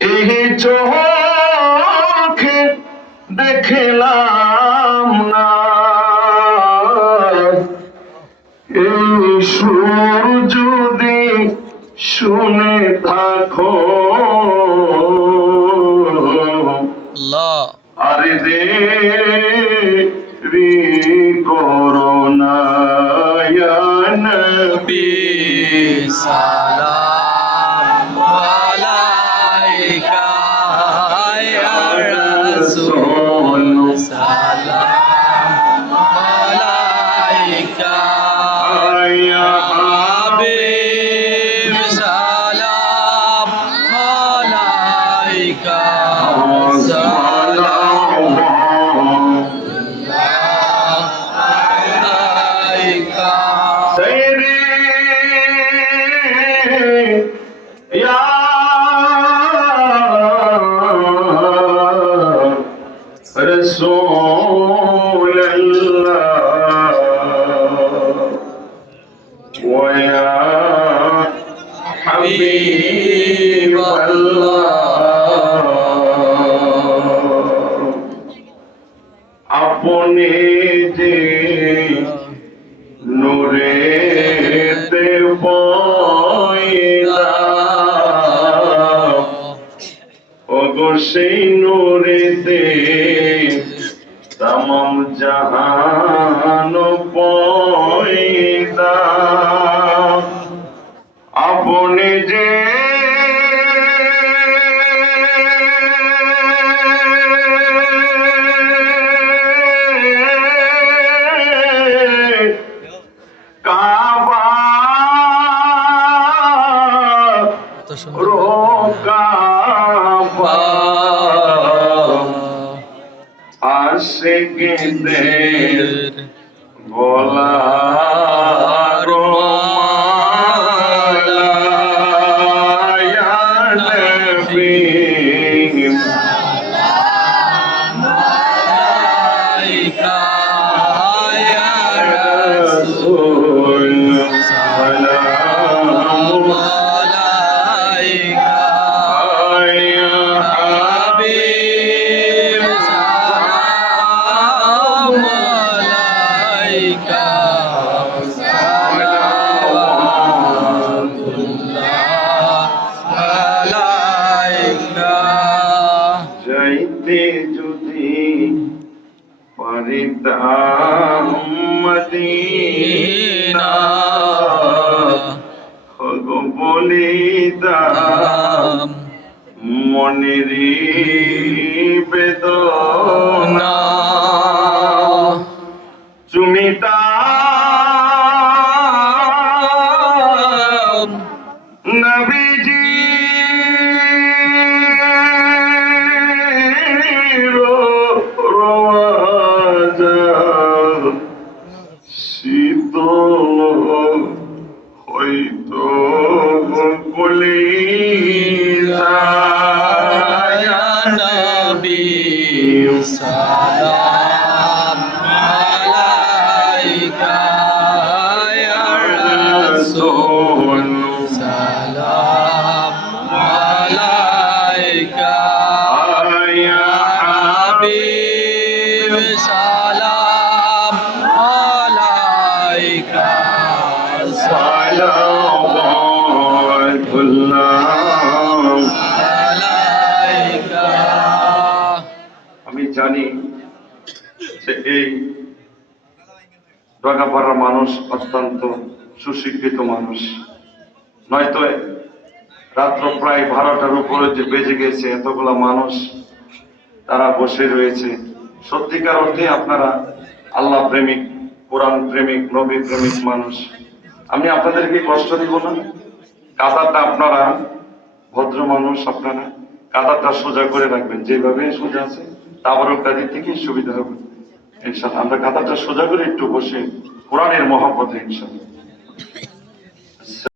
এই চোখে দেখলাম না, এই সুর যদি শুনে থাকো আরে দেরি করোনা ইয়া নবী সালাম আলাইকা ইয়া রাসূল সালাম আলাইকা ইয়া হাবিব সালাম আলাইকা رسول الله ويا حبيب الله আপনি যে নূরেতে পয়দা ওগো সেই নূরেতে तमाम जहान पयदा अपने जे काबा रोकाबा আশিকদের বলার মালা ইয়া নবী সালাম আলাইকা ইয়া রাসূল সালাম আলাইকা ইয়া হাবিব যাইতে যদি পারিতাম মদিনা গো বলিদাম মনেরই বেদনা চুমিতাম নবীজি শীতল হইতো কলিজা ইয়া নবী সালাম আলাইকা ইয়া রাসূল সালাম আলাইকা ইয়া হাবিব সালাম আলাইকা আলাইকা। আমি জানি যে এই ঢাকাপাড়ার মানুষ অত্যন্ত সুশিক্ষিত মানুষ, নয়তো রাত্র প্রায় 12টার উপরে যে বেজে গেছে, এতগুলা মানুষ তারা বসে রয়েছে। সত্যিকার অর্থে আপনারা আল্লাহ প্রেমিক, কোরআন প্রেমিক, নবী প্রেমিক মানুষ। আমি আপনাদেরকে কষ্ট দিব না। কাতারটা আপনারা ভদ্র মানুষ, আপনারা কাতারটা সোজা করে রাখবেন, যেভাবে সোজা আছে তাবারকটা দিক থেকে সুবিধা হবে ইনশাআল্লাহ। আমরা কাতারটা সোজা করে একটু বসে কোরআনের মহব্বতে ইনশাআল্লাহ।